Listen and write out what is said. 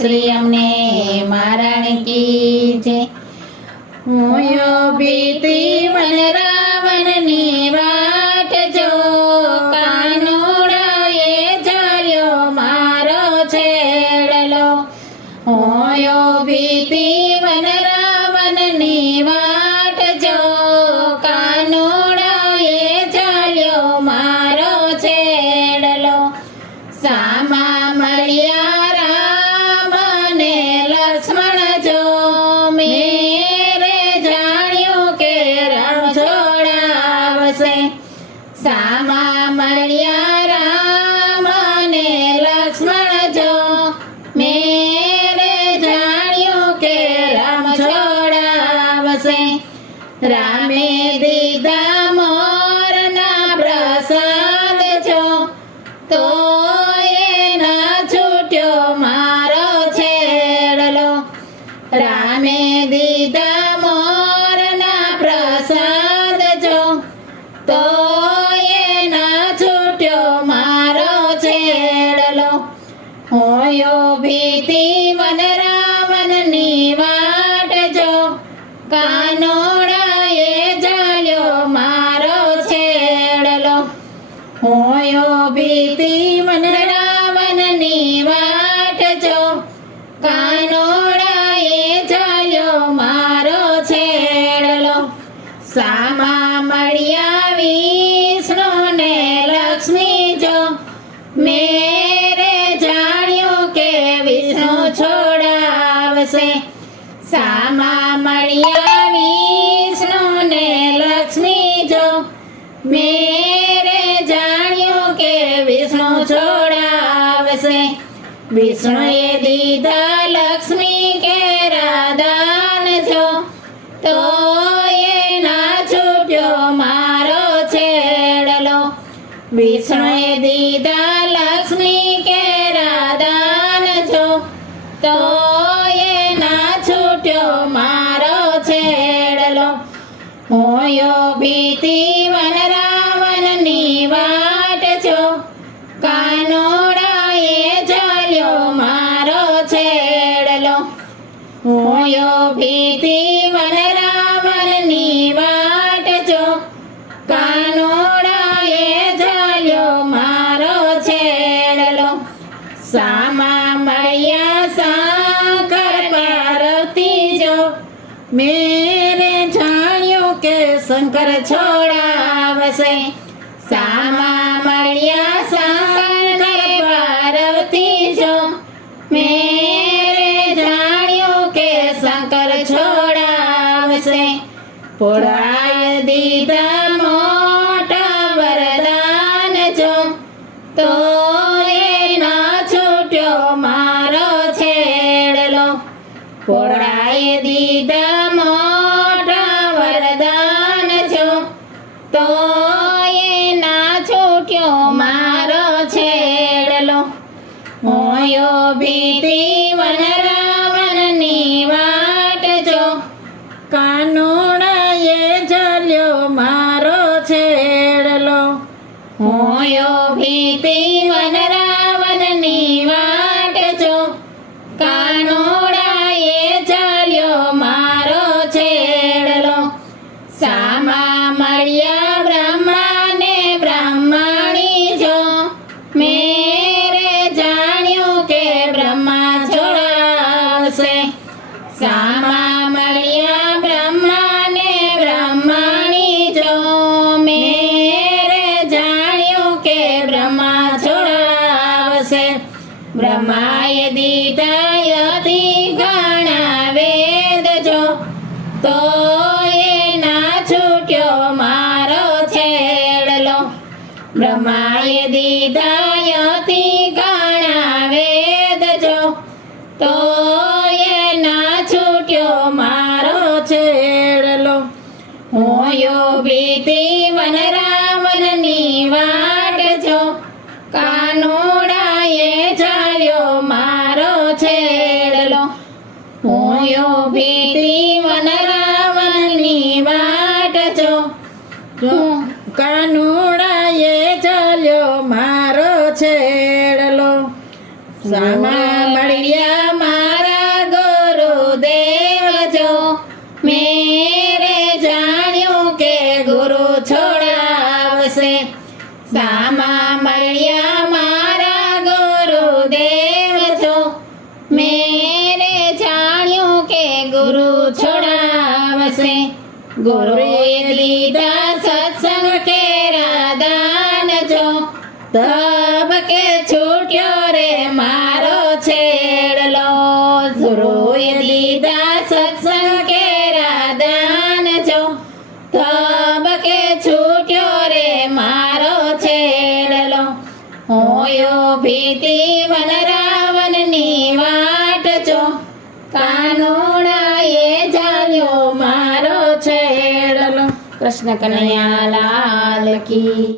શ્રી અમને મહારાણી કી જય। હું બીતી વન રાવણની વાટ જો, કાનુડાએ ઝાલ્યો મારો છેડલો। હું બીતી વન રાવણની વાટ જો, કાનુડાએ ઝાલ્યો મારો છેડલો। સામા મળ્યા રામ અને લક્ષ્મણ જો, મેરે જાણ્યું કે રામ છોડાવશે। સામા મળ્યા રામ અને લક્ષ્મણ જો, મેરે જાણ્યું કે રામ છોડાવશે। રામે દીધા મોરના પ્રસાદ જો, તો રામે દીધા મોરના પ્રસાદ જો, તો એના છૂટ્યો મારો છેડલો। હું બીતી વન રાવણની વાટ જો, કાનુડાએ ઝાલ્યો મારો છેડલો। હું બીતી વન રાવણની વાટ જો, કાનુડાએ ઝાલ્યો મારો છેડલો। સામા મળ્યા વિષ્ણુ ને લક્ષ્મી જો, મેરે જાણ્યું કે વિષ્ણુ છોડાવશે। સામા મળ્યા વિષ્ણુ ને લક્ષ્મી જો, મેરે જાણ્યું કે વિષ્ણુ છોડાવશે। વિષ્ણુએ દીધા લક્ષ્મી કેરા દાન જો, તો એના છૂટ્યો મારો છેડલો। વિષ્ણુએ દીધા લક્ષ્મી કેરા દાન જો, તો એના છૂટ્યો મારો છેડલો। હું બીતી વન રાવણની વાટ જો, કાનુડાએ ઝાલ્યો મારો છેડલો। હું બીતી વન રાવણની વાટ જો, કાનુડાએ ઝાલ્યો મારો છેડલો। સામા મળ્યા શંકર પાર્વતી જો, મેરે જાણ્યું કે શંકર છોડાવશે। સામા મળ્યા શંકર પાર્વતી જો, મેરે જાણ્યું કે શંકર છોડાવશે। પુરાય દીધા મોટા વરદાન જો, તો એના છૂટ્યો મારો છેડલો। પુરાય દીધા મોટા વરદાન જો, તો એના છૂટ્યો મારો છેડલો। હું બીતી વન રાવણની વાટ જો, કાનુડાએ ઝાલ્યો મારો છેડલો। હું બીતી વન રાવણની વાટ જો, કાનુડાએ ઝાલ્યો મારો છેડલો। સામા મળ્યા બ્રહ્મા ને બ્રાહ્મણી જો, મેરે જાણ્યું કે બ્રહ્મા છોડાવશે। સામા મળ્યા બ્રહ્મા ને બ્રાહ્મણી જો, મેરે જાણ્યું કે બ્રહ્મા છોડાવશે। બ્રહ્માએ દીધા યતિ ઘણા વેદ જો, તો એના છૂટ્યો મારો છેડલો। બ્રહ્માએ દીધા યતિ ઘણા વેદ જો, તો એના છૂટ્યો મારો છેડલો। હું બીતી વન રાવણની વાટ જો, કાનુડાએ ઝાલ્યો મારો છેડલો। હું બીતી વન રાવણની વાટ જો, કાનુડાએ ઝાલ્યો મારો છેડલો। સામા મળ્યા આમાં મળ્યા મારા ગુરુદેવ છો મેરે જાણ્યું કે ગુરુ છોડાવશે ગુરુએ દીધા સત્સંગ કેરા દાન જો તબ કે છૂટ્યો રે મારો છેડલો ગુરુએ દીધા સત્સંગ કેરા દાન જો તબ કે છૂટ્યો રે મારો છેડલો હોયો ભીતિ વન રાવણની વાટ જો કાનોડાએ જાલ્યો મારો છેડલો કૃષ્ણ કનૈયા લાલ કી